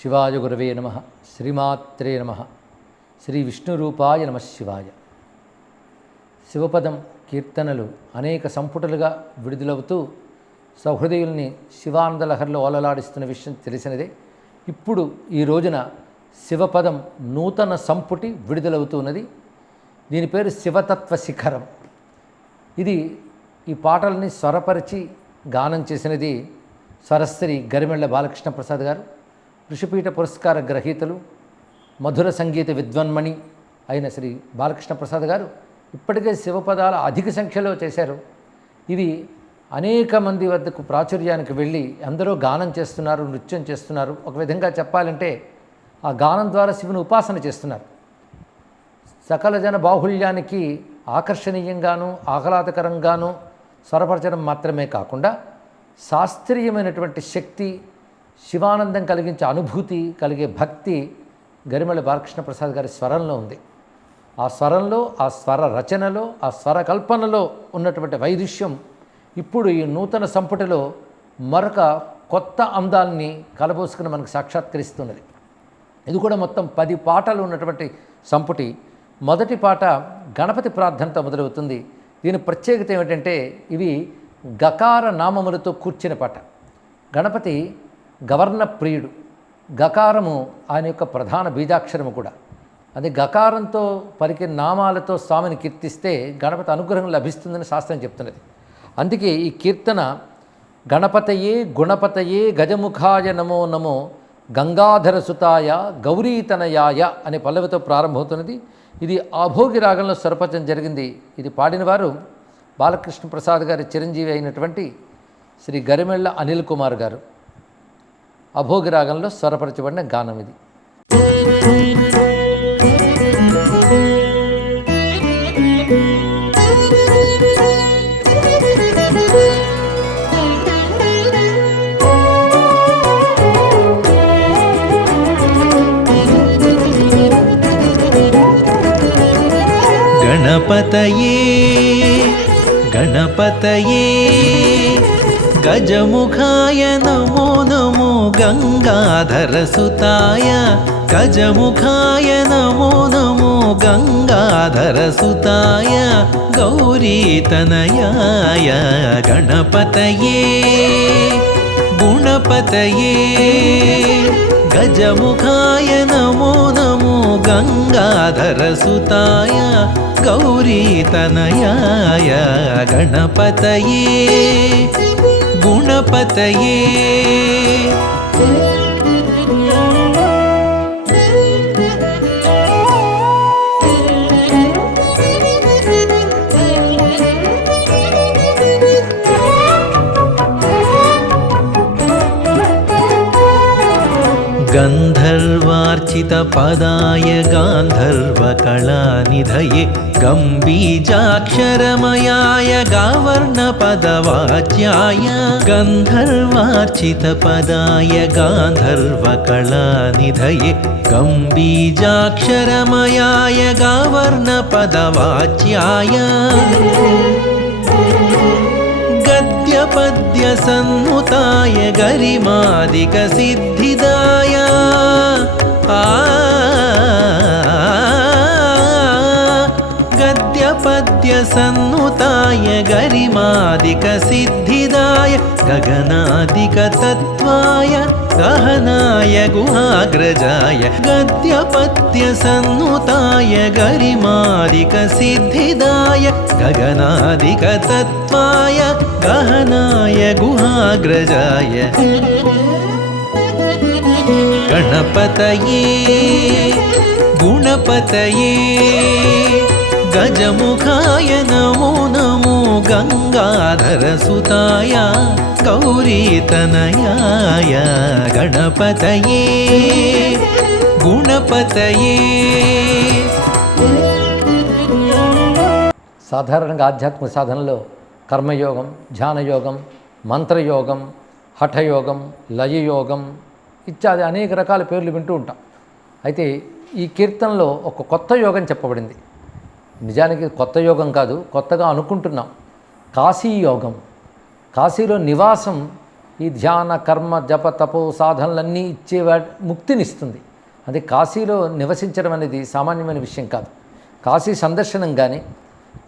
శివాయ గురవే నమః. శ్రీమాత్రే నమః. శ్రీ విష్ణురూపాయ నమః శివాయ. శివపదం కీర్తనలు అనేక సంపుటలుగా విడుదలవుతూ సహృదయుల్ని శివానందలహరిలో ఓలలాడిస్తున్న విషయం తెలిసినదే. ఇప్పుడు ఈ రోజున శివపదం నూతన సంపుటి విడుదలవుతున్నది. దీని పేరు శివతత్వ శిఖరం. ఇది ఈ పాటల్ని స్వరపరిచి గానం చేసినది స్వరశ్రీ గరిమెళ్ల బాలకృష్ణ ప్రసాద్ గారు. ఋషిపీఠ పురస్కార గ్రహీతలు, మధుర సంగీత విద్వన్మణి అయిన శ్రీ బాలకృష్ణ ప్రసాద్ గారు ఇప్పటికే శివపదాల అధిక సంఖ్యలో చేశారు. ఇవి అనేక మంది వద్దకు ప్రాచుర్యానికి వెళ్ళి అందరూ గానం చేస్తున్నారు, నృత్యం చేస్తున్నారు. ఒక విధంగా చెప్పాలంటే ఆ గానం ద్వారా శివుని ఉపాసన చేస్తున్నారు. సకల జన బాహుళ్యానికి ఆకర్షణీయంగాను ఆహ్లాదకరంగాను స్వరపరచడం మాత్రమే కాకుండా శాస్త్రీయమైనటువంటి శక్తి, శివానందం కలిగించే అనుభూతి కలిగే భక్తి గరిమెళ్ల బాలకృష్ణ ప్రసాద్ గారి స్వరంలో ఉంది. ఆ స్వరంలో, ఆ స్వర రచనలో, ఆ స్వర కల్పనలో ఉన్నటువంటి వైదుష్యం ఇప్పుడు ఈ నూతన సంపుటిలో మరొక కొత్త అందాల్ని కలబోసుకుని మనకు సాక్షాత్కరిస్తున్నది. ఇది కూడా మొత్తం 10 పాటలు ఉన్నటువంటి సంపుటి. మొదటి పాట గణపతి ప్రార్థనతో మొదలవుతుంది. దీని ప్రత్యేకత ఏమిటంటే ఇవి గకార నామములతో కూర్చిన పాట. గణపతి గవర్ణ ప్రియుడు. గకారము ఆయన యొక్క ప్రధాన బీజాక్షరము కూడా. అది గకారంతో పలికిన నామాలతో స్వామిని కీర్తిస్తే గణపతి అనుగ్రహం లభిస్తుందని శాస్త్రం చెప్తున్నది. అందుకే ఈ కీర్తన గణపతయే గుణపతయే గజముఖాయ నమో నమో గంగాధర సుతాయ గౌరీతనయాయ అనే పల్లవితో ప్రారంభమవుతున్నది. ఇది ఆభోగి రాగంలో స్వరపరచడం జరిగింది. ఇది పాడినవారు బాలకృష్ణ ప్రసాద్ గారి చిరంజీవి అయినటువంటి శ్రీ గరిమెళ్ల అనిల్ కుమార్ గారు. అభోగి రాగంలో స్వరపరచబడిన గానం ఇది. గణపతయే గణపతయే గజముఖాయ నమో నమో గంగాధర సుతాయ గజముఖాయ నమో నమో గంగాధర సుతాయ గౌరీతనయాయ గణపతయే గుణపతయే గజముఖాయ నమో నమో గంగాధర సుతాయ గౌరీతనయాయ గణపతయే గుణపతయే గంధర్వార్చిత పదాయ గాంధర్వ కళానిధయే గంబీజాక్షరమయాయ గావర్ణ పదవాచ్యాయ గంధర్వార్చిత పదాయ గాంధర్వ కళానిధయే గంబీజాక్షరమయాయ గావర్ణ పదవాచ్యాయ పద్య సన్నుతాయ గరిమాదిక సిద్ధిదాయ గద్య పద్య సన్నుతాయ గరిమాదిక సిద్ధిదాయ గగనాదిక తత్వాయ గహనాయ గుహాగ్రజాయ గద్య పద్య సన్నుతాయ గరిమాదిక సిద్ధిదాయ గగనాదిక తత్వాయ గహనాయ గుహాగ్రజాయ గణపతయే గుణపతయే గజముఖాయ నమో నమో గంగాధర సుతాయ గౌరీతనయాయ గణపతయే గుణపతయే. సాధారణంగా ఆధ్యాత్మిక సాధనలో కర్మయోగం, ధ్యానయోగం, మంత్రయోగం, హఠయోగం, లయయోగం ఇత్యాది అనేక రకాల పేర్లు వింటూ ఉంటాం. అయితే ఈ కీర్తనలో ఒక కొత్త యోగం చెప్పబడింది. నిజానికి కొత్త యోగం కాదు, కొత్తగా అనుకుంటున్నాం. కాశీ యోగం. కాశీలో నివాసం ఈ ధ్యాన కర్మ జప తపో సాధనలన్నీ ఇచ్చే ముక్తినిస్తుంది. అది కాశీలో నివసించడం అనేది సామాన్యమైన విషయం కాదు. కాశీ సందర్శనం కానీ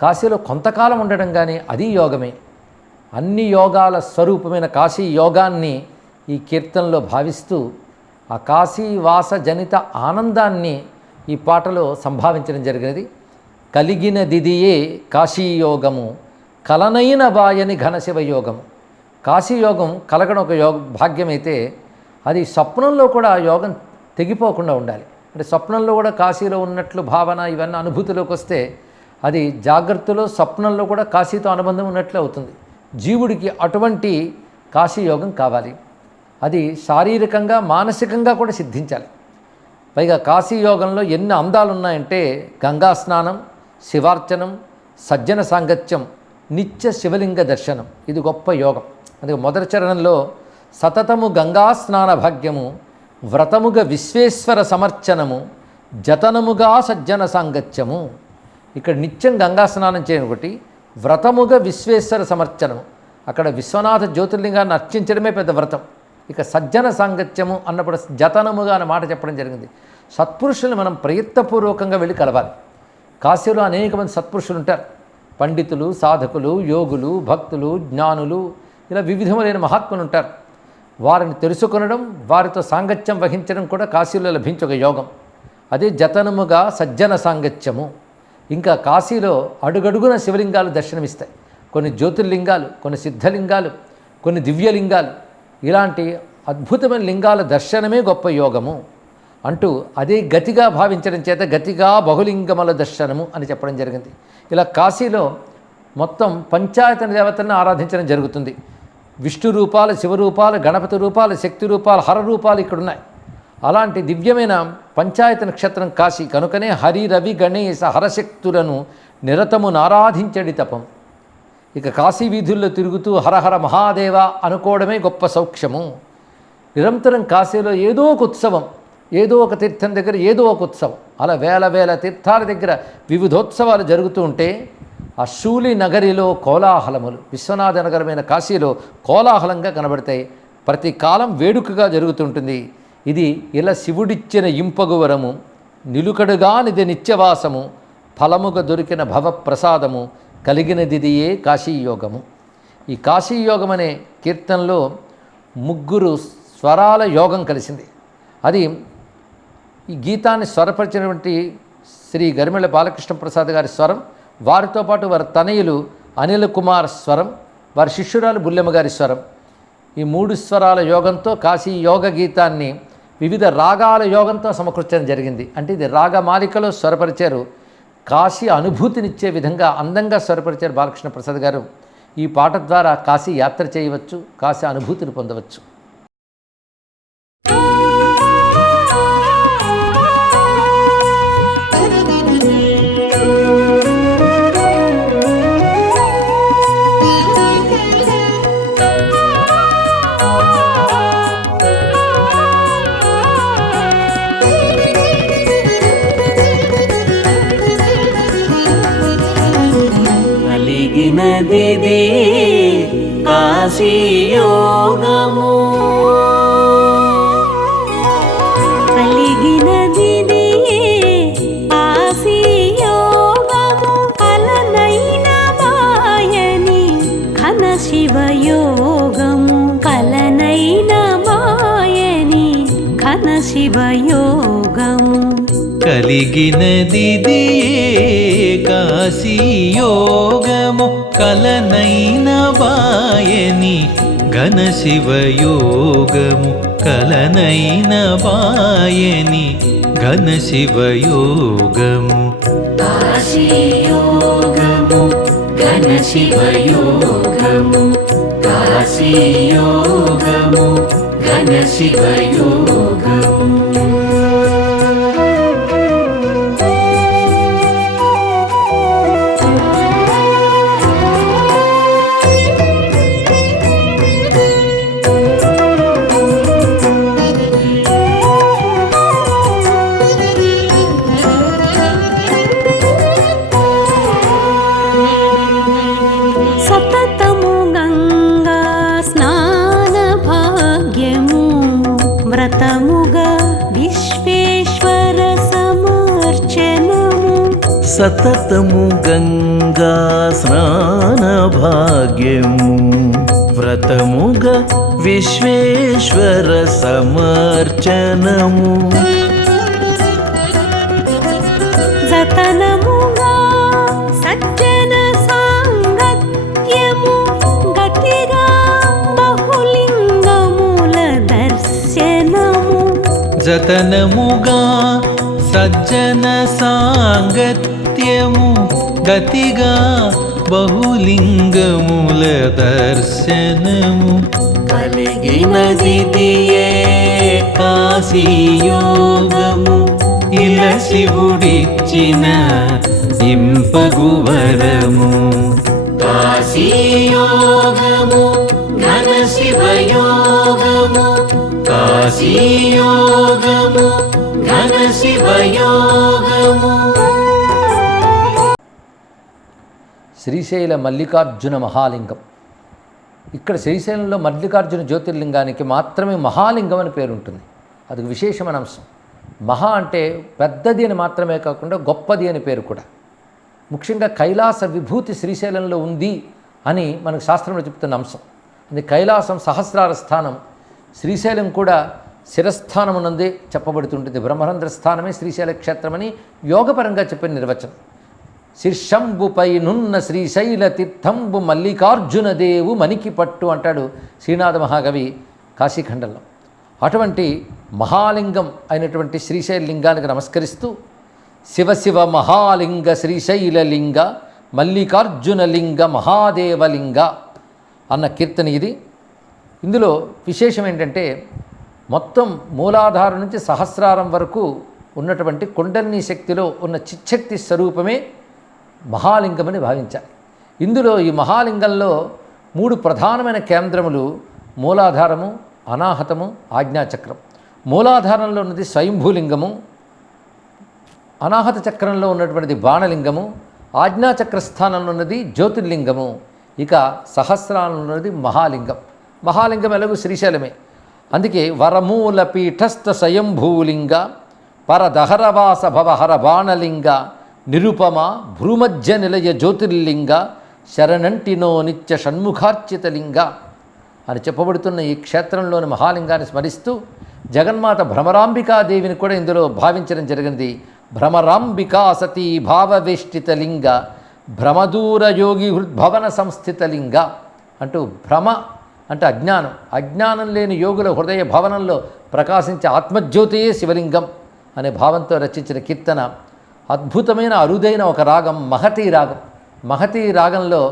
కాశీలో కొంతకాలం ఉండడం కానీ అది యోగమే. అన్ని యోగాల స్వరూపమైన కాశీ యోగాన్ని ఈ కీర్తనలో భావిస్తూ ఆ కాశీవాస జనిత ఆనందాన్ని ఈ పాటలో సంభావించడం జరిగినది. కలిగిన దిదియే కాశీయోగము కలనైన బాయని ఘనశివయోగము. కాశీయోగం కలగడం ఒక భాగ్యమైతే అది స్వప్నంలో కూడా ఆ యోగం తెగిపోకుండా ఉండాలి. అంటే స్వప్నంలో కూడా కాశీలో ఉన్నట్లు భావన ఇవన్నీ అనుభూతిలోకి వస్తే అది జాగ్రత్తలో స్వప్నంలో కూడా కాశీతో అనుబంధం ఉన్నట్లు అవుతుంది. జీవుడికి అటువంటి కాశీయోగం కావాలి. అది శారీరకంగా మానసికంగా కూడా సిద్ధించాలి. పైగా కాశీయోగంలో ఎన్ని అందాలు ఉన్నాయంటే గంగా స్నానం, శివార్చనం, సజ్జన సాంగత్యం, నిత్య శివలింగ దర్శనం. ఇది గొప్ప యోగం. అందుకే మొదటి చరణంలో సతతము గంగా స్నాన భాగ్యము, వ్రతముగా విశ్వేశ్వర సమర్చనము, జతనముగా సజ్జన సాంగత్యము. ఇక్కడ నిత్యం గంగా స్నానం చేయడం ఒకటి, వ్రతముగా విశ్వేశ్వర సమర్చనము, అక్కడ విశ్వనాథ జ్యోతిర్లింగాన్ని అర్చించడమే పెద్ద వ్రతం. ఇక సజ్జన సాంగత్యము అన్నప్పుడు జతనముగా అనే మాట చెప్పడం జరిగింది. సత్పురుషుల్ని మనం ప్రయత్నపూర్వకంగా వెళ్ళి కలవాలి. కాశీలో అనేక మంది సత్పురుషులు ఉంటారు. పండితులు, సాధకులు, యోగులు, భక్తులు, జ్ఞానులు, ఇలా వివిధములైన మహాత్ములు ఉంటారు. వారిని తెలుసుకొనడం, వారితో సాంగత్యం వహించడం కూడా కాశీలో లభించే ఒక యోగం. అదే జతనముగా సజ్జన సాంగత్యము. ఇంకా కాశీలో అడుగడుగున శివలింగాలు దర్శనమిస్తాయి. కొన్ని జ్యోతిర్లింగాలు, కొన్ని సిద్ధలింగాలు, కొన్ని దివ్యలింగాలు, ఇలాంటి అద్భుతమైన లింగాల దర్శనమే గొప్ప యోగము అంటూ అదే గతిగా భావించడం చేత గతిగా బహులింగముల దర్శనము అని చెప్పడం జరిగింది. ఇలా కాశీలో మొత్తం పంచాయతన దేవతలను ఆరాధించడం జరుగుతుంది. విష్ణు రూపాలు, శివరూపాలు, గణపతి రూపాలు, శక్తి రూపాలు, హర రూపాలు ఇక్కడున్నాయి. అలాంటి దివ్యమైన పంచాయత నక్షత్రం కాశీ కనుకనే హరి రవి గణేశ హరశక్తులను నిరతము నారాధించడి తపం. ఇక కాశీ వీధుల్లో తిరుగుతూ హరహర మహాదేవ అనుకోవడమే గొప్ప సౌఖ్యము. నిరంతరం కాశీలో ఏదో ఒక ఉత్సవం, ఏదో ఒక తీర్థం దగ్గర ఏదో ఒక ఉత్సవం, అలా వేల వేల తీర్థాల దగ్గర వివిధోత్సవాలు జరుగుతూ ఉంటే ఆ శూలి నగరిలో కోలాహలములు, విశ్వనాథ నగరమైన కాశీలో కోలాహలంగా కనబడతాయి. ప్రతి కాలం వేడుకగా జరుగుతుంటుంది. ఇది ఇలా శివుడిచ్చిన ఇంపగువరము, నిలుకడుగానిది నిత్యవాసము, ఫలముగా దొరికిన భవప్రసాదము, కలిగినదిదియే కాశీయోగము. ఈ కాశీయోగం అనే కీర్తనలో 3 స్వరాల యోగం కలిసింది. అది ఈ గీతాన్ని స్వరపరిచినటువంటి శ్రీ గరిమెళ్ళ బాలకృష్ణ ప్రసాద్ గారి స్వరం, వారితో పాటు వారి తనయులు అనిల్ కుమార్ స్వరం, వారి శిష్యురాలు బుల్లెమ్మ గారి స్వరం. ఈ 3 స్వరాల యోగంతో కాశీ యోగ గీతాన్ని వివిధ రాగాల యోగంతో సమకూర్చడం జరిగింది. అంటే ఇది రాగమాలికలో స్వరపరిచారు. కాశీ అనుభూతినిచ్చే విధంగా అందంగా స్వరపరిచారు బాలకృష్ణ ప్రసాద్ గారు. ఈ పాట ద్వారా కాశీ యాత్ర చేయవచ్చు, కాశీ అనుభూతిని పొందవచ్చు. కలిగినదిది కాశీయోగము, కలిగినదిది కాశీయోగము, కలనైన మాయని ఘన శివయోగము, కలనైన మాయని ఘన శివయోగము. కలిగినదిదియే కాశీయోగము, కలనైన బాయని ఘన శివయోగము, కలనైన బాయని ఘన శివయోగము. కాశీయోగము ఘన శివయోగము, కాశీయోగము ఘన శివయోగము. విశ్వేశ్వర సమర్చనము సతతము గంగా స్నాన భాగ్యము వ్రతముగ విశ్వేశ్వర సమర్చనము జతనముగా సజ్జన సాంగత్యము గతిగా బహులింగముల దర్శనము జతనముగా సజ్జన సాంగత్యము గతిగా బహులింగముల దర్శనము కలిగినదిదియే కాశీయోగము ఇల శివుడిచ్చిన ఇంపగువరము కాశీయోగము ఘన శివయోగము కాశీయోగము ఘన శివయోగము. శ్రీశైల మల్లికార్జున మహాలింగం. ఇక్కడ శ్రీశైలంలో మల్లికార్జున జ్యోతిర్లింగానికి మాత్రమే మహాలింగం అని పేరు ఉంటుంది. అది విశేషమైన అంశం. మహా అంటే పెద్దది అని మాత్రమే కాకుండా గొప్పది అని పేరు కూడా. ముఖ్యంగా కైలాస విభూతి శ్రీశైలంలో ఉంది అని మనకు శాస్త్రంలో చెప్తున్న అంశం. అది కైలాసం సహస్రార స్థానం, శ్రీశైలం కూడా శిరస్థానం ఉన్నదే చెప్పబడుతుంటుంది. బ్రహ్మరంధ్ర స్థానమే శ్రీశైల క్షేత్రమని యోగపరంగా చెప్పిన నిర్వచనం. శీర్షంబుపై నున్న శ్రీశైల తీర్థంబు మల్లికార్జున దేవు మనికి పట్టు అంటాడు శ్రీనాథ మహాకవి కాశీఖండంలో. అటువంటి మహాలింగం అయినటువంటి శ్రీశైల లింగానికి నమస్కరిస్తూ శివ శివ మహాలింగ శ్రీశైలలింగ మల్లికార్జున లింగ మహాదేవలింగ అన్న కీర్తన ఇది. ఇందులో విశేషం ఏంటంటే మొత్తం మూలాధారం నుంచి సహస్రారం వరకు ఉన్నటువంటి కుండలిని శక్తిలో ఉన్న చిచ్చక్తి స్వరూపమే మహాలింగమని భావించాలి. ఇందులో ఈ మహాలింగంలో 3 ప్రధానమైన కేంద్రములు మూలాధారము, అనాహతము, ఆజ్ఞాచక్రం. మూలాధారంలో ఉన్నది స్వయంభూలింగము, అనాహత చక్రంలో ఉన్నటువంటిది బాణలింగము, ఆజ్ఞాచక్ర స్థానంలో ఉన్నది జ్యోతిర్లింగము, ఇక సహస్రాలంలో ఉన్నది మహాలింగం. మహాలింగం ఎలాగూ శ్రీశైలమే. అందుకే వరమూల పీఠస్థ స్వయంభూలింగ పరదహరవాస భవహర బాణలింగ నిరుపమ భ్రూమధ్య నిలయ జ్యోతిర్లింగ శరణంటినో నిత్య షణ్ముఖార్చితలింగ అని చెప్పబడుతున్న ఈ క్షేత్రంలోని మహాలింగాన్ని స్మరిస్తూ జగన్మాత భ్రమరాంబికాదేవిని కూడా ఇందులో భావించడం జరిగింది. భ్రమరాంబికా సతీ భావవేష్టితలింగ భ్రమదూర యోగి హృద్భవన సంస్థితలింగ అంటూ భ్రమ అంటే అజ్ఞానం, అజ్ఞానం లేని యోగుల హృదయ భవనంలో ప్రకాశించే ఆత్మజ్యోతియే శివలింగం అనే భావంతో రచించిన కీర్తన. అద్భుతమైన అరుదైన ఒక రాగం మహతీ రాగం. మహతీ రాగంలో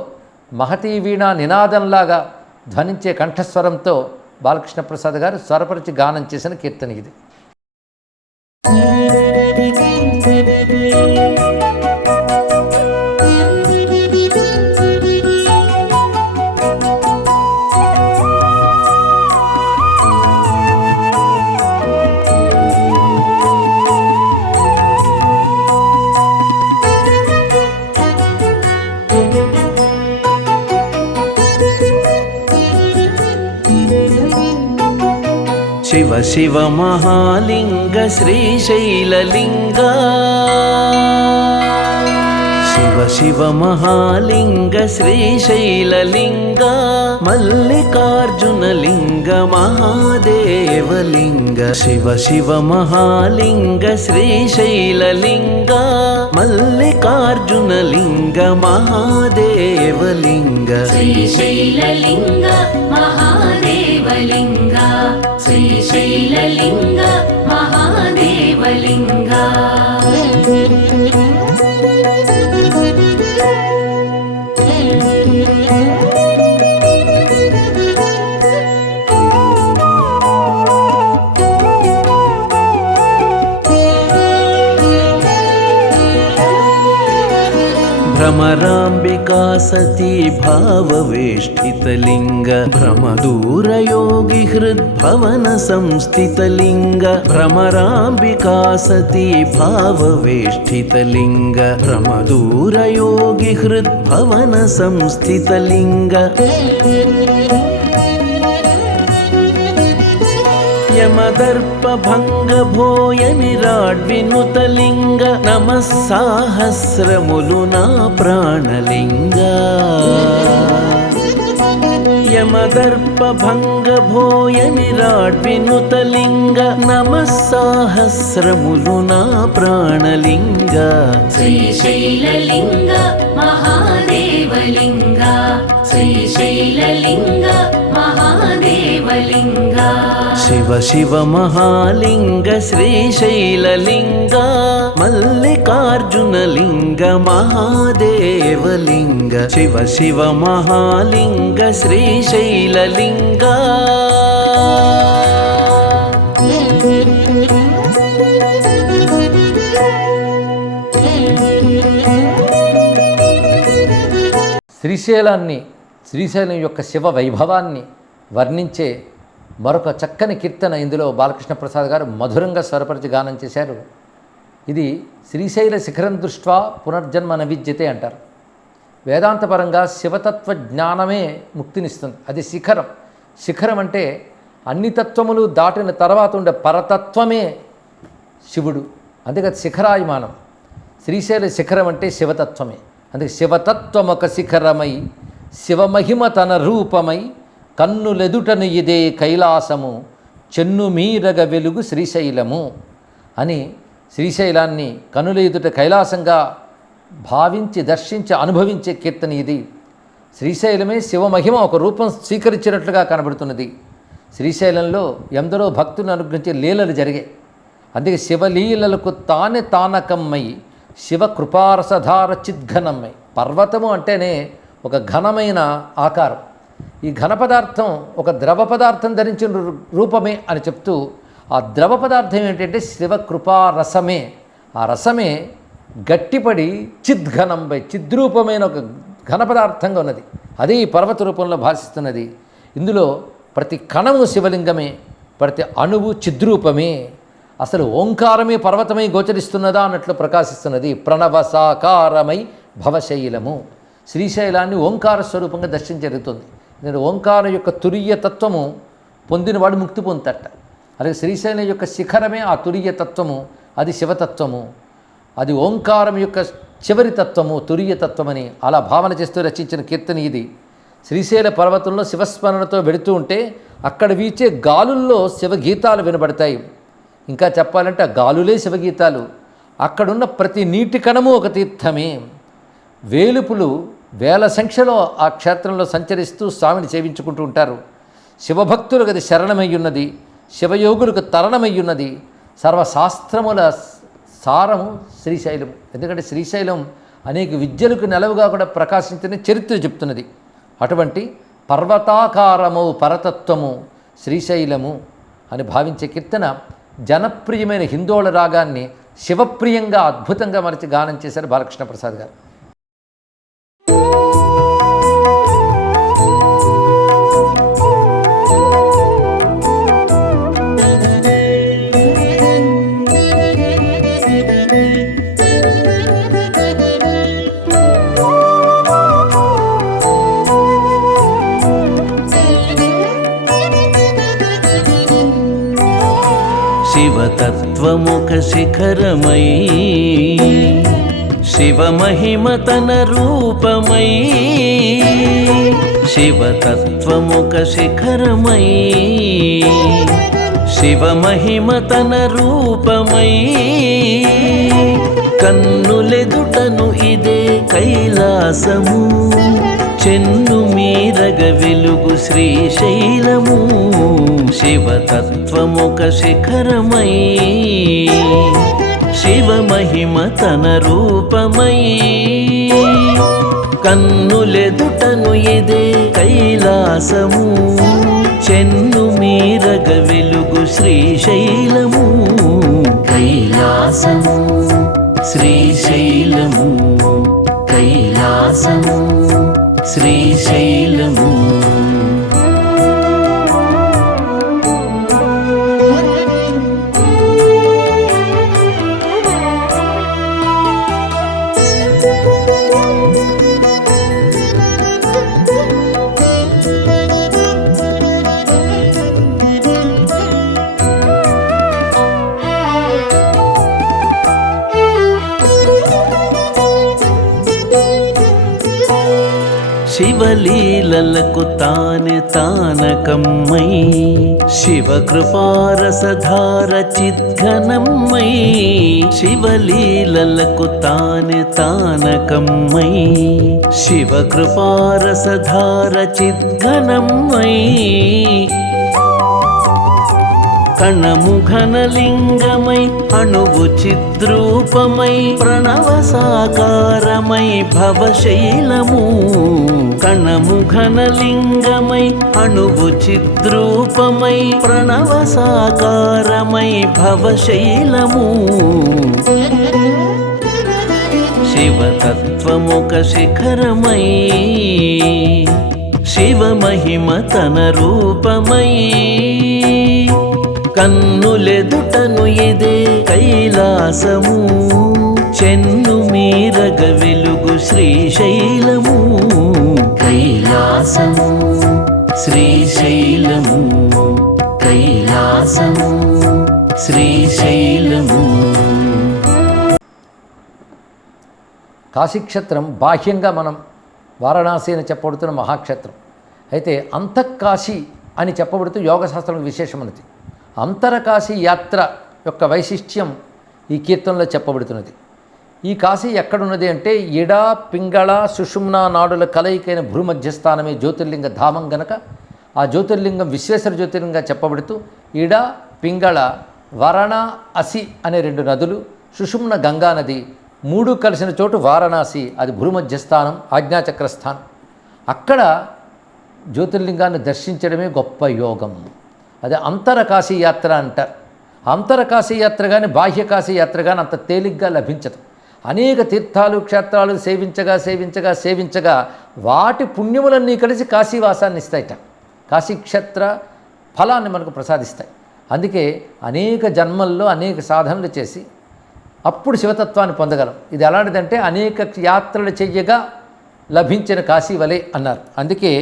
మహతీ వీణా నినాదంలాగా ధ్వనించే కంఠస్వరంతో బాలకృష్ణ ప్రసాద్ గారు స్వరపరిచి గానం చేసిన కీర్తన ఇది. శివ శివ మహాలింగ శ్రీశైలలింగ శివ శివ మహాలింగ శ్రీశైలలింగ మల్లికార్జునలింగ మహాదేవలింగ శివ శివ మహాలింగ శ్రీశైలలింగ మల్లికార్జునలింగ మహాదేవలింగ శ్రీశైలలింగ మహాదేవలింగ శ్రీశైలలింగ మహాదేవలింగ భ్రమరాంబికా సతీ భావవేష్టితలింగ భ్రమదూరయోగి హృద్భవన సంస్థితలింగ భ్రమరాంబికా సతీ భావవేష్టితలింగ భ్రమదూరయోగి హృద్భవన సంస్థితలింగ యమదర్పభంగభోయమిరాడ్వినుతలింగ నమః సాహస్రములు నా ప్రాణలింగా యమదర్పభంగభోయమిరాడ్వినుతలింగ నమః సాహస్రములు నా ప్రాణలింగ శ్రీశైలలింగ మహాదేవలింగ శ్రీశైలలింగ మహాదేవలింగ శివ శివ మహాలింగ శ్రీశైలలింగ మల్లికార్జునలింగ మహాదేవలింగ శివ శివ మహాలింగ శ్రీశైలలింగ శ్రీశైలం యొక్క శివ వైభవాన్ని వర్ణించే మరొక చక్కని కీర్తన ఇందులో బాలకృష్ణ ప్రసాద్ గారు మధురంగా స్వరపరిచి గానం చేశారు. ఇది శ్రీశైల శిఖరం దృష్ట్యా పునర్జన్మ నవిద్యతే అంటారు. వేదాంతపరంగా శివతత్వ జ్ఞానమే ముక్తినిస్తుంది. అది శిఖరం. శిఖరం అంటే అన్ని తత్వములు దాటిన తర్వాత ఉండే పరతత్వమే శివుడు. అందుకే శిఖరాయమానం. శ్రీశైల శిఖరం అంటే శివతత్వమే. అందుకే శివతత్వమొక శిఖరమై శివమహిమ తన రూపమై కన్నులెదుటను ఇదే కైలాసము చెన్ను మీరగ వెలుగు శ్రీశైలము అని శ్రీశైలాన్ని కనుల ఎదుట కైలాసంగా భావించి దర్శించి అనుభవించే కీర్తన ఇది. శ్రీశైలమే శివమహిమ ఒక రూపం స్వీకరించినట్లుగా కనబడుతున్నది. శ్రీశైలంలో ఎందరో భక్తులను అనుగ్రహించే లీలలు జరిగాయి. అందుకే శివలీలలకు తానే తానకమ్మై శివ కృపారసధార చిద్ఘనమ్మై. పర్వతము అంటేనే ఒక ఘనమైన ఆకారం. ఈ ఘన పదార్థం ఒక ద్రవ పదార్థం ధరించిన రూపమే అని చెప్తూ ఆ ద్రవ పదార్థం ఏంటంటే శివ కృపారసమే. ఆ రసమే గట్టిపడి చిద్ఘనంపై చిద్రూపమైన ఒక ఘన పదార్థంగా ఉన్నది. అదే ఈ పర్వత రూపంలో భాషిస్తున్నది. ఇందులో ప్రతి కణము శివలింగమే, ప్రతి అణువు చిద్రూపమే. అసలు ఓంకారమే పర్వతమై గోచరిస్తున్నదా అన్నట్లు ప్రకాశిస్తున్నది. ప్రణవ సాకారమై భవశైలము. శ్రీశైలాన్ని ఓంకార స్వరూపంగా దర్శనం జరుగుతుంది. నేను ఓంకారం యొక్క తురీయ తత్వము పొందినవాడు ముక్తి పొందుతట. అలాగే శ్రీశైలం యొక్క శిఖరమే ఆ తురీయ తత్వము, అది శివతత్వము. అది ఓంకారం యొక్క చివరి తత్వము, తురీయ తత్వమని అలా భావన చేస్తూ రచించిన కీర్తన ఇది. శ్రీశైల పర్వతంలో శివస్మరణతో వెళుతూ ఉంటే అక్కడ వీచే గాలుల్లో శివగీతాలు వినబడతాయి. ఇంకా చెప్పాలంటే ఆ గాలులే శివగీతాలు. అక్కడున్న ప్రతి నీటి కణము ఒక తీర్థమే. వేలుపులు వేల సంఖ్యలో ఆ క్షేత్రంలో సంచరిస్తూ స్వామిని సేవించుకుంటూ ఉంటారు. శివభక్తులకు అది శరణమయ్యున్నది, శివయోగులకు తరణమయ్యున్నది. సర్వశాస్త్రముల సారము శ్రీశైలం. ఎందుకంటే శ్రీశైలం అనేక విద్యలకు నెలవుగా కూడా ప్రకాశించిన చరిత్ర చెప్తున్నది. అటువంటి పర్వతాకారము పరతత్వము శ్రీశైలము అని భావించే కీర్తన జనప్రియమైన హిందోళ రాగాన్ని శివప్రియంగా అద్భుతంగా మరిచి గానం చేశారు బాలకృష్ణ ప్రసాద్ గారు. శివతత్వముఖ శిఖరమై శివమహిమ తన రూపమై శివతత్వముఖ శిఖరమై శివమహిమ తన రూపమై కన్నులెదుటను ఇదే కైలాసము చెన్ను మీరగ వెలుగు శ్రీశైలము శివతత్వముఖ శిఖరమై శివమహిమ తన రూపమై కన్నులెదుటను ఇదే కైలాసము చెన్ను మీరగ వెలుగు శ్రీశైలము కైలాసము శ్రీశైలము కైలాసము శ్రీశైలము. శివలీలలకు తానే తానకమ్మై శివకృపారసధార చిద్ఘనమ్మై శివలీలలకు తానే తానకమ్మై శివకృపారసధార చిద్ఘనమ్మై కణము ఘనలింగమై అణువు చిద్రూపమై ప్రణవ సాకారమై భవశైలము కణము ఘనలింగమై అణువు చిద్రూపమై ప్రణవ సాకారమై భవశైలము శివతత్వముక శిఖరమై శివమహిమ తన రూపమై కన్నులెదుటను ఇదే కైలాసము చెన్ను మీరగ వెలుగు శ్రీశైలము కైలాసము శ్రీశైలము కైలాసము శ్రీశైలము. కాశీక్షేత్రం బాహ్యంగా మనం వారణాసి అని చెప్పబడుతున్న మహాక్షేత్రం అయితే అంతఃకాశీ అని చెప్పబడుతూ యోగశాస్త్రం విశేషమైనది. అంతరకాశీ యాత్ర యొక్క వైశిష్ట్యం ఈ కీర్తనలో చెప్పబడుతున్నది. ఈ కాశీ ఎక్కడున్నది అంటే ఇడ పింగళ సుషుమ్న నాడుల కలయికైన భూమధ్యస్థానమే జ్యోతిర్లింగ ధామం గనక ఆ జ్యోతిర్లింగం విశ్వేశ్వర జ్యోతిర్లింగంగా చెప్పబడుతూ ఇడ పింగళ వరణ అసి అనే 2 నదులు సుషుమ్న గంగా నది 3 కలిసిన చోటు వారణాసి, అది భూమధ్యస్థానం ఆజ్ఞాచక్రస్థానం. అక్కడ జ్యోతిర్లింగాన్ని దర్శించడమే గొప్ప యోగం. అదే అంతరకాశీ యాత్ర అంటారు. అంతరకాశీ యాత్ర కానీ బాహ్యకాశీ యాత్ర కానీ అంత తేలిగ్గా లభించదు. అనేక తీర్థాలు క్షేత్రాలు సేవించగా సేవించగా సేవించగా వాటి పుణ్యములన్నీ కలిసి కాశీవాసాన్ని ఇస్తాయిట. కాశీక్షేత్ర ఫలాన్ని మనకు ప్రసాదిస్తాయి. అందుకే అనేక జన్మల్లో అనేక సాధనలు చేసి అప్పుడు శివతత్వాన్ని పొందగలం. ఇది ఎలాంటిదంటే అనేక యాత్రలు చెయ్యగా లభించిన కాశీ వలె అన్నారు. అందుకే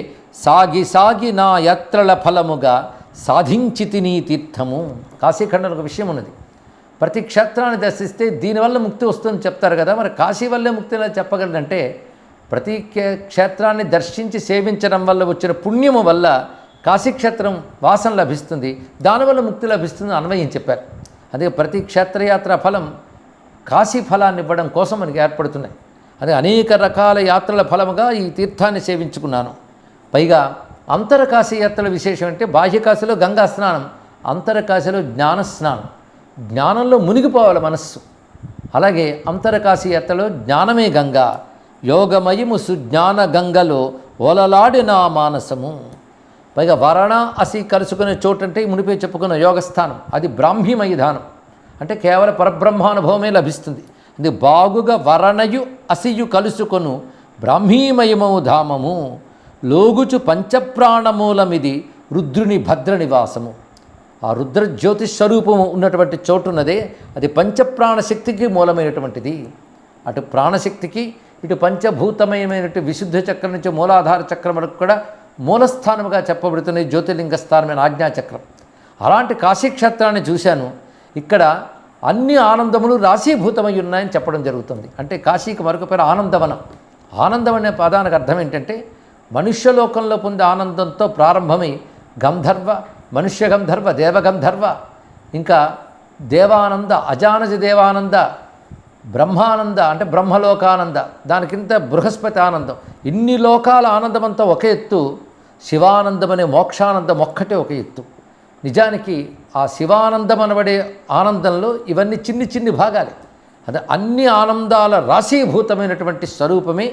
సాగి సాగి నా యాత్రల ఫలముగా సాధించితి నీ తీర్థము. కాశీఖండంలో ఒక విషయం ఉన్నది. ప్రతి క్షేత్రాన్ని దర్శిస్తే దీనివల్ల ముక్తి వస్తుందని చెప్తారు కదా, మరి కాశీ వల్లే ముక్తి ఎలా చెప్పగలదంటే ప్రతి క్షేత్రాన్ని దర్శించి సేవించడం వల్ల వచ్చిన పుణ్యము వల్ల కాశీక్షేత్రం వాసన లభిస్తుంది, దానివల్ల ముక్తి లభిస్తుంది అన్వయం చెప్పారు. అదే ప్రతి క్షేత్రయాత్ర ఫలం కాశీ ఫలాన్ని ఇవ్వడం కోసం మనకి ఏర్పడుతున్నాయి. అదే అనేక రకాల యాత్రల ఫలముగా ఈ తీర్థాన్ని సేవించుకున్నాను. పైగా అంతరకాశీ యాత్రల విశేషం అంటే బాహ్యకాశిలో గంగా స్నానం, అంతరకాశిలో జ్ఞాన స్నానం. జ్ఞానంలో మునిగిపోవాలి మనస్సు. అలాగే అంతరకాశీ యాత్రలో జ్ఞానమే గంగా, యోగమయము సుజ్ఞాన గంగలో ఓలలాడి నా మానసము. పైగా వారణాసి కలుసుకునే చోటు అంటే మునిపే చెప్పుకున్న యోగస్థానం, అది బ్రాహ్మీ మైదానం. అంటే కేవలం పరబ్రహ్మానుభవమే లభిస్తుంది. అది బాగుగా వరణయు అసియు కలుసుకొను బ్రాహ్మీమయమవు ధామము, లోగుచు పంచప్రాణమూలమిది రుద్రుని భద్ర నివాసము. ఆ రుద్రజ్యోతి స్వరూపము ఉన్నటువంటి చోటున్నదే అది పంచప్రాణ శక్తికి మూలమైనటువంటిది. అటు ప్రాణశక్తికి ఇటు పంచభూతమయమైనటువంటి విశుద్ధ చక్రం నుంచి మూలాధార చక్రం వరకు కూడా మూలస్థానముగా చెప్పబడుతున్న జ్యోతిర్లింగ స్థానమైన ఆజ్ఞాచక్రం. అలాంటి కాశీక్షేత్రాన్ని చూశాను. ఇక్కడ అన్ని ఆనందములు రాశీభూతమై ఉన్నాయని చెప్పడం జరుగుతుంది. అంటే కాశీకి మరొక పేరు ఆనందవనం. ఆనందం అనే పదానికి అర్థం ఏంటంటే మనుష్యలోకంలో పొందే ఆనందంతో ప్రారంభమై గంధర్వ, మనుష్య గంధర్వ, దేవగంధర్వ, ఇంకా దేవానంద, అజానజ దేవానంద, బ్రహ్మానంద అంటే బ్రహ్మలోకానంద, దానికింత బృహస్పతి ఆనందం. ఇన్ని లోకాల ఆనందమంతా ఒక ఎత్తు, శివానందం అనే మోక్షానందం ఒక్కటే ఒక ఎత్తు. నిజానికి ఆ శివానందం అనబడే ఆనందంలో ఇవన్నీ చిన్ని చిన్ని భాగాలే. అదే అన్ని ఆనందాల రాశీభూతమైనటువంటి స్వరూపమే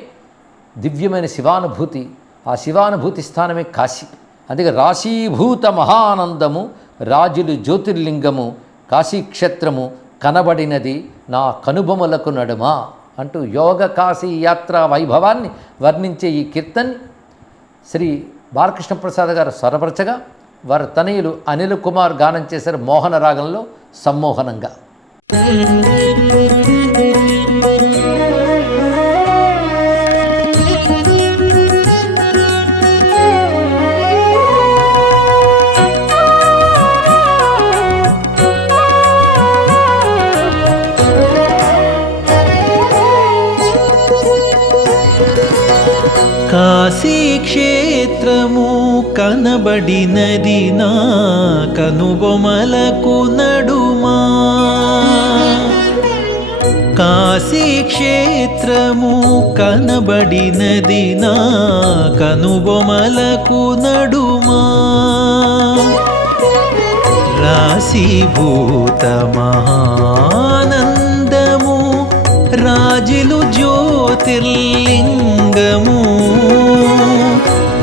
దివ్యమైన శివానుభూతి. ఆ శివానుభూతి స్థానమే కాశీ. అందుకే రాశీభూత మహానందము రాజులు జ్యోతిర్లింగము కాశీక్షేత్రము కనబడినది నా కనుబొమలకు నడుమ అంటూ యోగ కాశీ యాత్రా వైభవాన్ని వర్ణించే ఈ కీర్తన్ని శ్రీ బాలకృష్ణ ప్రసాద్ గారు స్వరపరచగా వారి తనయులు అనిల్ కుమార్ గానం చేశారు మోహన రాగంలో సమ్మోహనంగా. కాశీక్షేత్రము కనబడినది నా కనుబొమలకు నడుమా. కాశీక్షేత్రము కనబడినది నా కనుబొమలకు నడుమా. రాశీభూత మహానందము రాజిలు జ్యోతిర్లింగము.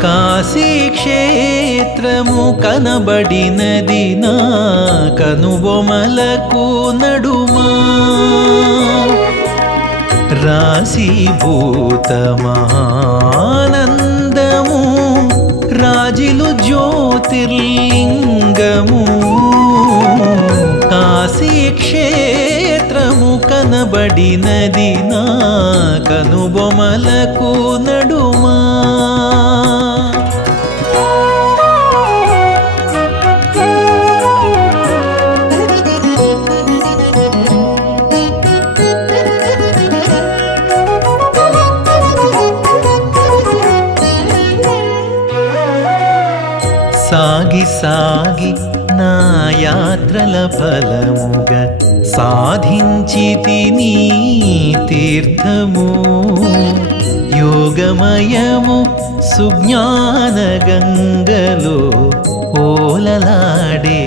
కాశీక్షేత్రము కనబడినది నా కనుబొమలకు నడుమా. రాశీభూత మహానందము రాజిలు జ్యోతిర్లింగము. కాశీక్షేత్రము కనబడినది నా కనుబొమలకు నడుమా. సాగి సాగి నా యాత్రల ఫలముగా సాధించితి నీ తీర్థము. యోగమయము సుజ్ఞాన గంగలో ఓలలాడే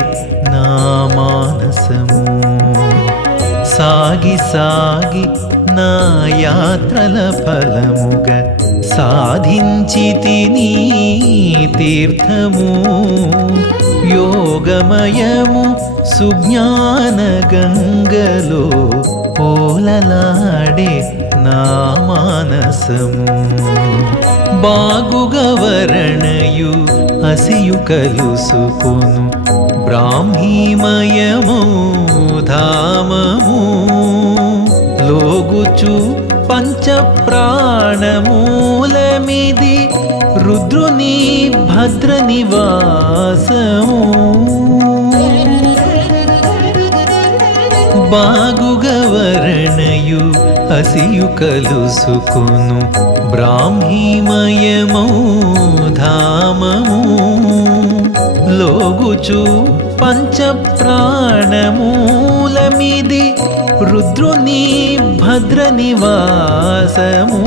నా మానసము. సాగి సాగి నా యాత్రల ఫలముగా సాధించితి నీ తీర్థము. యోగమయము సుజ్ఞాన గంగలో ఓలలాడే నా మానసము. బాగుగా వర్ణయు అసియు కలుసుకొను బ్రాహ్మీమయము ధామము. లోగుచు పంచప్రాణమూలమిది రుద్రుని భద్ర నివాసము. బాగుగా వర్ణయు అసియు కలుసుకొను బ్రాహ్మీమయము ధామము. లోగుచు పంచప్రాణమూలమిది రుద్రుని భద్ర నివాసము.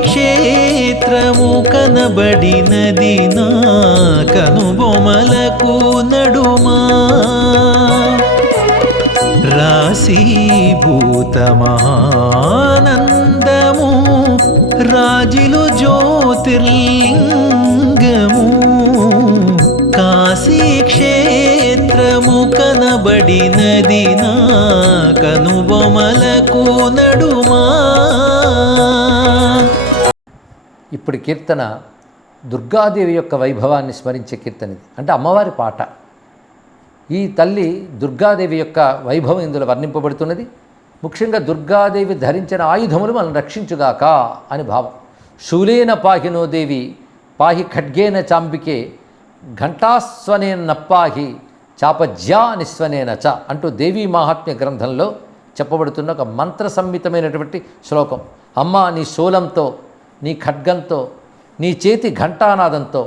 కాశీక్షేత్రము కనబడినది నా కనుబొమలకు నడుమా. రాశీభూత మహానందము రాజిలు జ్యోతిర్లింగము. కాశీక్షేత్రము కనబడినది నా కనుబొమలకు నడుమా. ఇప్పుడు కీర్తన దుర్గాదేవి యొక్క వైభవాన్ని స్మరించే కీర్తన ఇది. అంటే అమ్మవారి పాట. ఈ తల్లి దుర్గాదేవి యొక్క వైభవం ఇందులో వర్ణింపబడుతున్నది. ముఖ్యంగా దుర్గాదేవి ధరించిన ఆయుధములు మనం రక్షించుగాక అని భావం. శూలేన పాహినో దేవి పాహి ఖడ్గేన చాంబికే ఘంటాస్వనేన నప్పాహి చాపజ్యా నిస్వనేన చ అంటూ దేవీ మహాత్మ్య గ్రంథంలో చెప్పబడుతున్న ఒక మంత్ర సంహితమైనటువంటి శ్లోకం. అమ్మ, నీ శూలంతో, నీ ఖడ్గంతో, నీ చేతి ఘంటానాదంతో,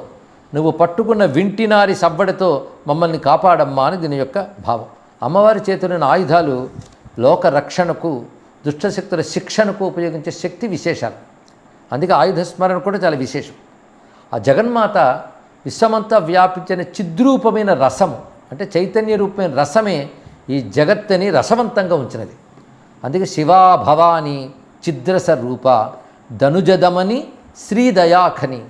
నువ్వు పట్టుకున్న వింటినారి సవ్వడితో మమ్మల్ని కాపాడమ్మా అని దీని యొక్క భావం. అమ్మవారి చేతులున్న ఆయుధాలు లోక రక్షణకు, దుష్టశక్తుల శిక్షణకు ఉపయోగించే శక్తి విశేషాలు. అందుకే ఆయుధ స్మరణ కూడా చాలా విశేషం. ఆ జగన్మాత విశ్వమంతా వ్యాపించిన చిద్రూపమైన రసము, అంటే చైతన్య రూపమైన రసమే ఈ జగత్తుని రసవంతంగా ఉంచినది. అందుకే శివా భవాని చిద్రస రూప ధనుజదమని శ్రీదయాఖని.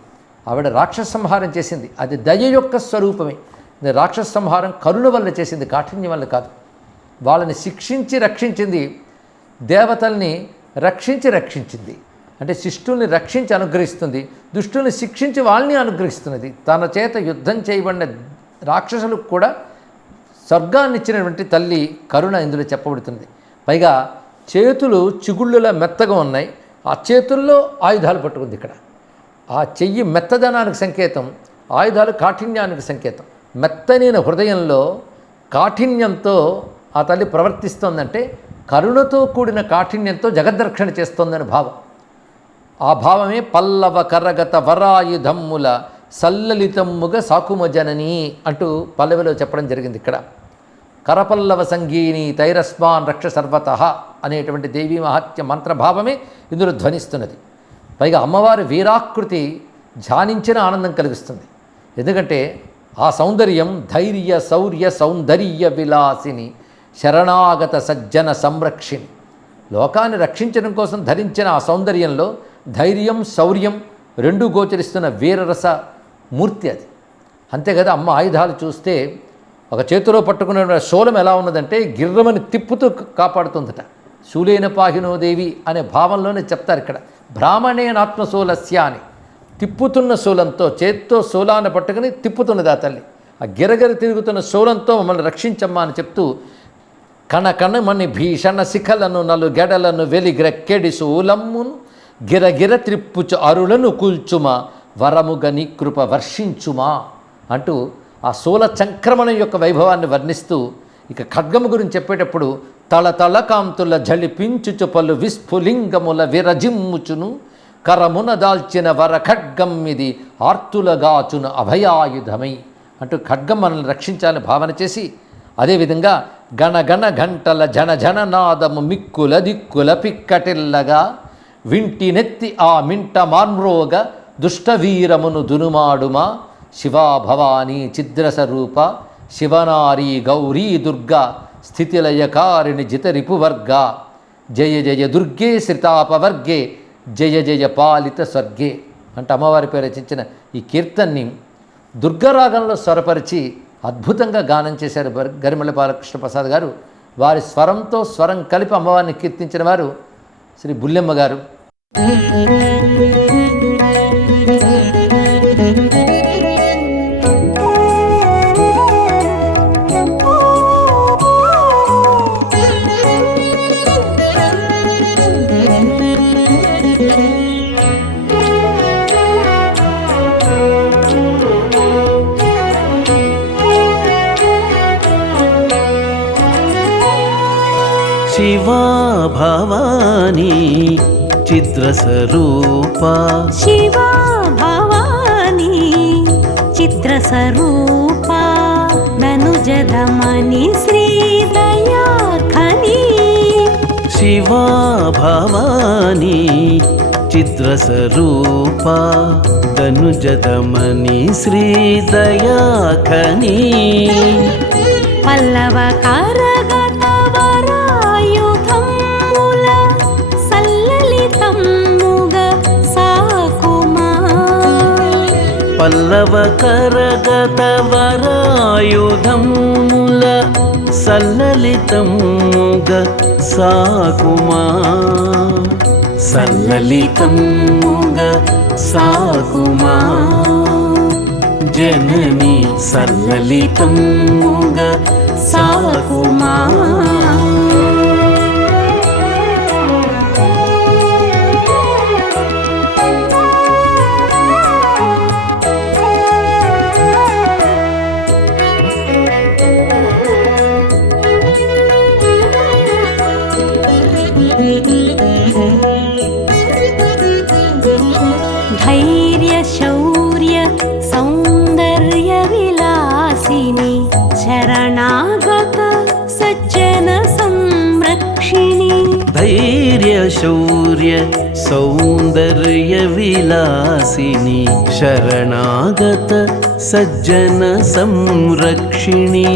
ఆవిడ రాక్షస సంహారం చేసింది, అది దయ యొక్క స్వరూపమే. రాక్షస సంహారం కరుణ వల్ల చేసింది, కాఠిన్యం వల్ల కాదు. వాళ్ళని శిక్షించి రక్షించింది, దేవతల్ని రక్షించింది. అంటే శిష్టుల్ని రక్షించి అనుగ్రహిస్తుంది, దుష్టుల్ని శిక్షించి వాళ్ళని అనుగ్రహిస్తున్నది. తన చేత యుద్ధం చేయబడిన రాక్షసులకు కూడా స్వర్గాన్ని ఇచ్చినటువంటి తల్లి కరుణ ఇందులో చెప్పబడుతుంది. పైగా చేతులు చిగుళ్ళులా మెత్తగా ఉన్నాయి, ఆ చేతుల్లో ఆయుధాలు పట్టుకుంది. ఇక్కడ ఆ చెయ్యి మెత్తదనానికి సంకేతం, ఆయుధాలు కాఠిన్యానికి సంకేతం. మెత్తనైన హృదయంలో కాఠిన్యంతో ఆ తల్లి ప్రవర్తిస్తోందంటే కరుణతో కూడిన కాఠిన్యంతో జగద్రక్షణ చేస్తోందని భావం. ఆ భావమే పల్లవ కరగత వరాయుధమ్ముల సల్లలితమ్ముగ సాకుమజనని అంటూ పల్లవిలో చెప్పడం జరిగింది. ఇక్కడ కరపల్లవ సంగీని తైరస్మాన్ రక్ష సర్వత అనేటువంటి దేవీ మహాత్య మంత్రభావమే ఇందులో ధ్వనిస్తున్నది. పైగా అమ్మవారి వీరాకృతి ధ్యానించిన ఆనందం కలిగిస్తుంది. ఎందుకంటే ఆ సౌందర్యం ధైర్య శౌర్య సౌందర్య విలాసిని శరణాగత సజ్జన సంరక్షిణి. లోకాన్ని రక్షించడం కోసం ధరించిన ఆ సౌందర్యంలో ధైర్యం శౌర్యం రెండూ గోచరిస్తున్న వీరరస మూర్తి అది. అంతే కదా, అమ్మ ఆయుధాలు చూస్తే ఒక చేతిలో పట్టుకున్న శూలం ఎలా ఉన్నదంటే గిర్రమని తిప్పుతూ కాపాడుతుందట. శూలేన పాహినోదేవి అనే భావంలోనే చెప్తారు ఇక్కడ. బ్రాహ్మణేనాత్మశూలస్య అని తిప్పుతున్న శూలంతో, చేత్తో శూలాన్ని పట్టుకుని తిప్పుతున్నది ఆ తల్లి. ఆ గిరగిర తిరుగుతున్న శూలంతో మమ్మల్ని రక్షించమ్మా అని చెప్తూ కణకణమని భీషణ శిఖలను నలు గెడలను వెలిగ్రెక్కెడి శూలమ్మును గిరగిర త్రిప్పుచు అరులను కూల్చుమా వరముగ నీ కృప వర్షించుమా అంటూ ఆ శూల సంక్రమణం యొక్క వైభవాన్ని వర్ణిస్తూ ఇక ఖడ్గము గురించి చెప్పేటప్పుడు తళతళ కాంతుల జళిపించుచు పలు విస్ఫులింగముల విరజిమ్ముచును కరమున దాల్చిన వర ఖడ్గం ఇది ఆర్తులగాచును అభయాయుధమై అంటూ ఖడ్గం మనల్ని రక్షించాలని భావన చేసి, అదేవిధంగా గణగణ గంటల జన జననాదము మిక్కుల దిక్కుల పిక్కటిల్లగా వింటినెత్తి ఆ మింట మార్మ్రోగ దుష్టవీరమును దునుమాడుమా శివా భవానీ చిద్రసరూప శివనారీ గౌరీ దుర్గా స్థితిలయకారిణి జితరిపువర్గ జయ జయ దుర్గే శ్రితాపవర్గే జయ జయ పాలిత స్వర్గే అంటే అమ్మవారి పేరు రచించిన ఈ కీర్తన్ని దుర్గరాగంలో స్వరపరిచి అద్భుతంగా గానం చేశారు గరిమెళ్ళ బాలకృష్ణ ప్రసాద్ గారు. వారి స్వరంతో స్వరం కలిపి అమ్మవారిని కీర్తించిన వారు శ్రీ బుల్లెమ్మ గారు. శివా భవానీ చిత్రస్వరూపా శివా భవానీ చిత్రస్వరూపా ధనుజదమని శ్రీదయా ఖని. శివా భవానీ చిత్రస్వరూపా ధనుజదమని శ్రీదయా ఖని. పల్లవ కరగత వరాయుధమ్ముల సల్లలితమ్ముగ సాకుమా. పల్లవ కరగత వరాయుధమ్ముల సల్లలితమ్ముగ సాకుమా. సల్లలితమ్ముగ సాకుమా జనని సల్లలితమ్ముగ సాకుమా. ధైర్య శౌర్య సౌందర్య విలాసిని శరణాగత సజ్జన సంరక్షిణి. ధైర్య శౌర్య సౌందర్య విలాసిని శరణాగత సజ్జన సంరక్షిణి.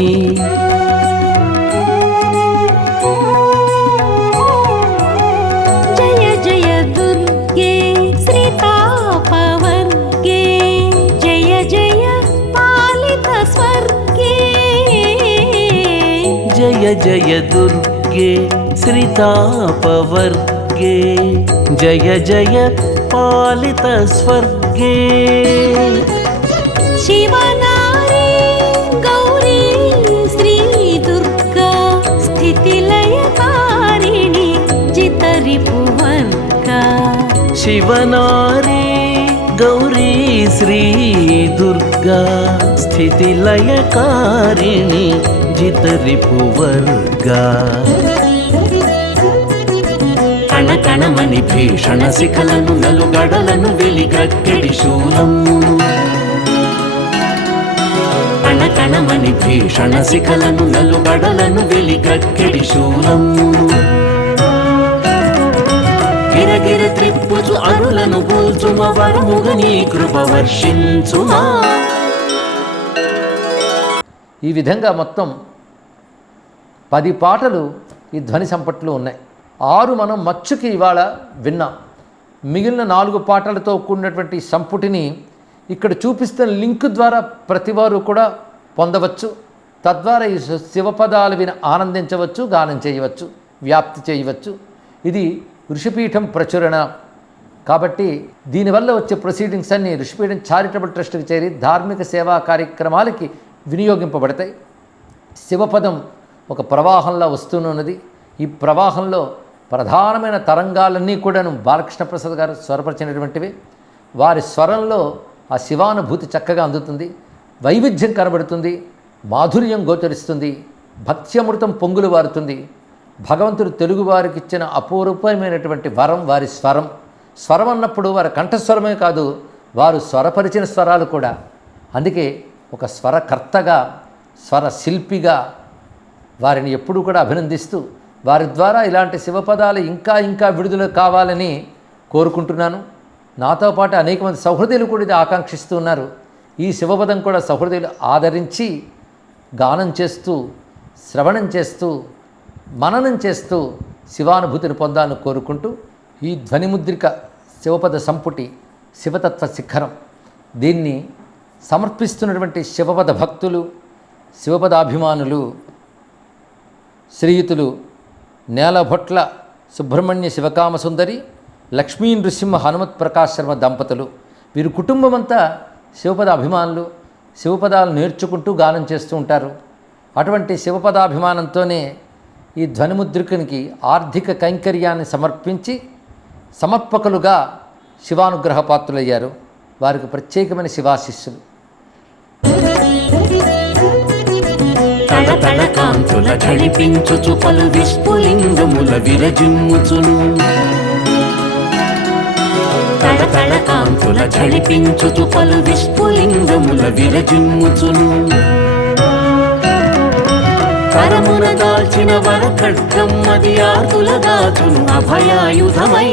జయ జయ దుర్గే శ్రీతాపవర్గే జయ జయ పాలిత స్వర్గే. జయ జయ దుర్గే శ్రితాపవర్గే జయ జయ పాలిత స్వర్గే. శివనారీ గౌరీ శ్రీ దుర్గా స్థితిలయకారిణి జితరిపువర్గా. శివనారీ గౌరీ శ్రీ దుర్గా స్థితిలయకారిణి జితరిపువర్గా. కణకణమని భీషణ శిఖలను నలుగడలను వెలిగక్కెడి శూలము కణకణమని భీషణ శిఖలను నలుగడలను వెలిగక్కెడి శూలము గిరగిర త్రిప్పుచు అరులను కూల్చుమ వరముగ నీ కృప వర్షించుమా. ఈ విధంగా మొత్తం 10 పాటలు ఈ ధ్వని సంపట్లో ఉన్నాయి. 6 మనం మచ్చుకి ఇవాళ విన్నాం. మిగిలిన 4 పాటలతో కూడినటువంటి సంపుటిని ఇక్కడ చూపిస్తున్న లింక్ ద్వారా ప్రతివారు కూడా పొందవచ్చు. తద్వారా ఈ శివపదాలు విని ఆనందించవచ్చు, గానం చేయవచ్చు, వ్యాప్తి చేయవచ్చు. ఇది ఋషిపీఠం ప్రచురణ కాబట్టి దీనివల్ల వచ్చే ప్రొసీడింగ్స్ అన్నీ ఋషిపీఠం చారిటబుల్ ట్రస్ట్కి చేరి ధార్మిక సేవా కార్యక్రమాలకి వినియోగింపబడతాయి. శివపదం ఒక ప్రవాహంలా వస్తూనున్నది. ఈ ప్రవాహంలో ప్రధానమైన తరంగాలన్నీ కూడాను బాలకృష్ణ ప్రసాద్ గారు స్వరపరిచినటువంటివి. వారి స్వరంలో ఆ శివానుభూతి చక్కగా అందుతుంది, వైవిధ్యం కనబడుతుంది, మాధుర్యం గోచరిస్తుంది, భక్త్యమృతం పొంగులు వారుతుంది. భగవంతుడు తెలుగువారికి ఇచ్చిన అపూర్వమైనటువంటి వరం వారి స్వరం. స్వరం అన్నప్పుడు వారి కంఠస్వరమే కాదు, వారు స్వరపరిచిన స్వరాలు కూడా. అందుకే ఒక స్వరకర్తగా, స్వర శిల్పిగా వారిని ఎప్పుడూ కూడా అభినందిస్తూ వారి ద్వారా ఇలాంటి శివపదాలు ఇంకా ఇంకా విడుదల కావాలని కోరుకుంటున్నాను. నాతో పాటు అనేక మంది సహృదయులు కూడా ఇది ఆకాంక్షిస్తూ ఉన్నారు. ఈ శివపదం కూడా సహృదయులు ఆదరించి గానం చేస్తూ, శ్రవణం చేస్తూ, మననం చేస్తూ శివానుభూతిని పొందాలని కోరుకుంటూ ఈ ధ్వనిముద్రిక శివపద సంపుటి శివతత్వ శిఖరం దీన్ని సమర్పిస్తున్నటువంటి శివపద భక్తులు, శివపదాభిమానులు శ్రీయుతులు నేలభొట్ల సుబ్రహ్మణ్య శివకామసుందరి, లక్ష్మీ నృసింహ హనుమత్ ప్రకాశ్ శర్మ దంపతులు. వీరి కుటుంబం అంతా శివపద అభిమానులు, శివపదాలు నేర్చుకుంటూ గానం చేస్తూ ఉంటారు. అటువంటి శివపదాభిమానంతోనే ఈ ధ్వనిముద్రికునికి ఆర్థిక కైంకర్యాన్ని సమర్పించి సమర్పకులుగా శివానుగ్రహ పాత్రులయ్యారు. వారికి ప్రత్యేకమైన శివాశిస్సులు. తళతళ కాంతుల ఝళిపించుచు పలు విస్ఫులింగముల విరజిమ్ముచును తళతళ కాంతుల ఝళిపించుచు పలు విస్ఫులింగముల విరజిమ్ముచును కరమున దాల్చిన వర ఖడ్గం అది ఆర్తుల దాచును అభయాయుధమై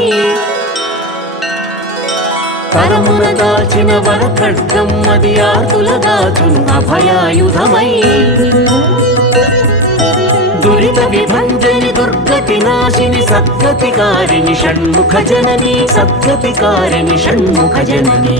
కరమున దాల్చిన వర ఖడ్గం అది ఆర్తుల దాచును అభయాయుధమై దురిత విభంజని దుర్గతి నాశిని సద్గతికారిణి షణ్ముఖ జనని సద్గతికారిణి షణ్ముఖ జనని